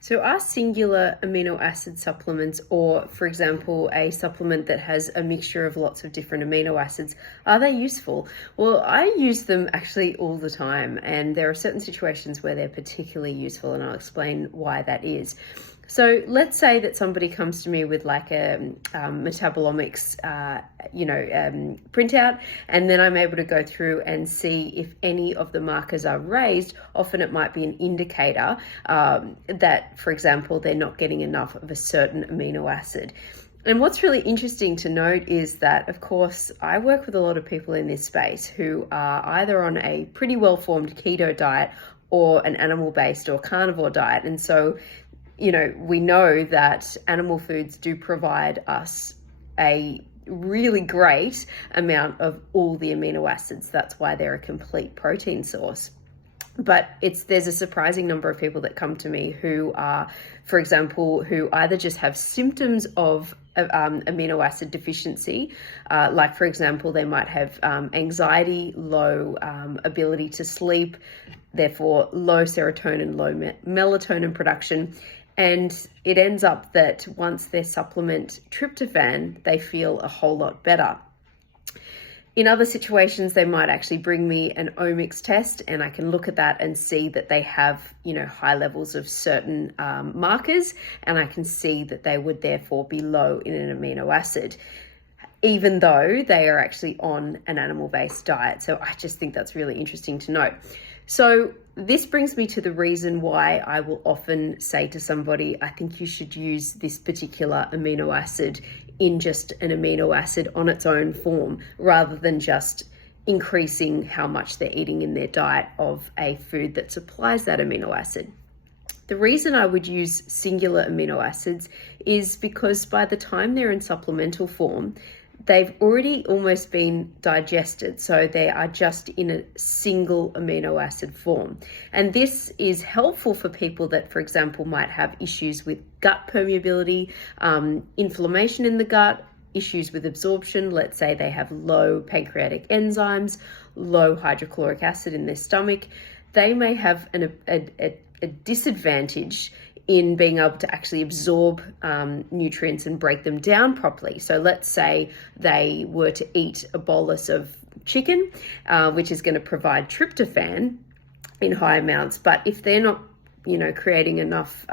So are singular amino acid supplements, or for example, a supplement that has a mixture of lots of different amino acids, are they useful? Well, I use them actually all the time, and there are certain situations where they're particularly useful, and I'll explain why that is. So let's say that somebody comes to me with like a metabolomics, printout, and then I'm able to go through and see if any of the markers are raised. Often it might be an indicator that, for example, they're not getting enough of a certain amino acid. And what's really interesting to note is that, of course, I work with a lot of people in this space who are either on a pretty well-formed keto diet or an animal-based or carnivore diet. And so we know that animal foods do provide us a really great amount of all the amino acids. That's why they're a complete protein source. But there's a surprising number of people that come to me who are, for example, who either just have symptoms of amino acid deficiency, like for example, they might have anxiety, low ability to sleep, therefore low serotonin, low melatonin production. And it ends up that once they supplement tryptophan, they feel a whole lot better. In other situations, they might actually bring me an omics test, and I can look at that and see that they have, high levels of certain markers, and I can see that they would therefore be low in an amino acid, even though they are actually on an animal-based diet. So I just think that's really interesting to note. So this brings me to the reason why I will often say to somebody, I think you should use this particular amino acid in just an amino acid on its own form, rather than just increasing how much they're eating in their diet of a food that supplies that amino acid. The reason I would use singular amino acids is because by the time they're in supplemental form, they've already almost been digested, so they are just in a single amino acid form. And this is helpful for people that, for example, might have issues with gut permeability, inflammation in the gut, issues with absorption. Let's say they have low pancreatic enzymes, low hydrochloric acid in their stomach. They may have a disadvantage in being able to actually absorb nutrients and break them down properly. So let's say they were to eat a bolus of chicken, which is going to provide tryptophan in high amounts, but if they're not creating enough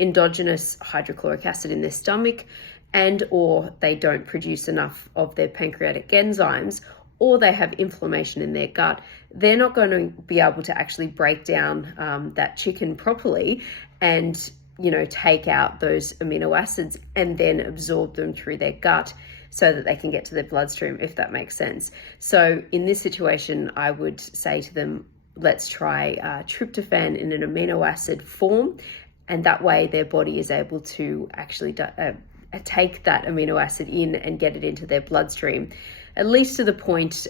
endogenous hydrochloric acid in their stomach, and or they don't produce enough of their pancreatic enzymes, or they have inflammation in their gut, they're not going to be able to actually break down that chicken properly and take out those amino acids and then absorb them through their gut so that they can get to their bloodstream, if that makes sense. So in this situation, I would say to them, let's try tryptophan in an amino acid form, and that way their body is able to actually take that amino acid in and get it into their bloodstream, at least to the point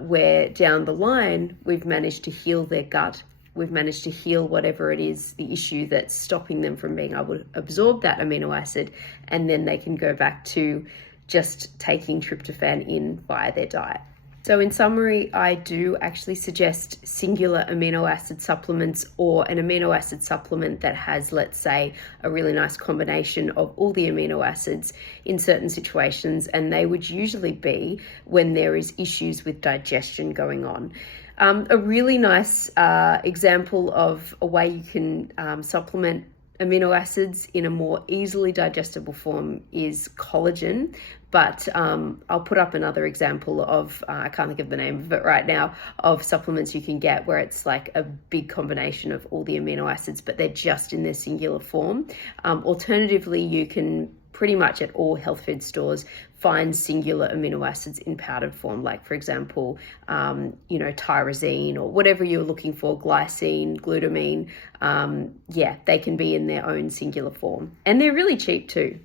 where down the line we've managed to heal their gut. We've managed to heal whatever it is, the issue that's stopping them from being able to absorb that amino acid, and then they can go back to just taking tryptophan in via their diet. So in summary, I do actually suggest singular amino acid supplements, or an amino acid supplement that has, let's say, a really nice combination of all the amino acids in certain situations, and they would usually be when there is issues with digestion going on. A really nice example of a way you can supplement amino acids in a more easily digestible form is collagen. But I'll put up another example of, I can't think of the name of it right now, of supplements you can get where it's like a big combination of all the amino acids, but they're just in their singular form. Alternatively, you can pretty much at all health food stores find singular amino acids in powdered form, like for example, tyrosine or whatever you're looking for, glycine, glutamine. They can be in their own singular form, and they're really cheap too.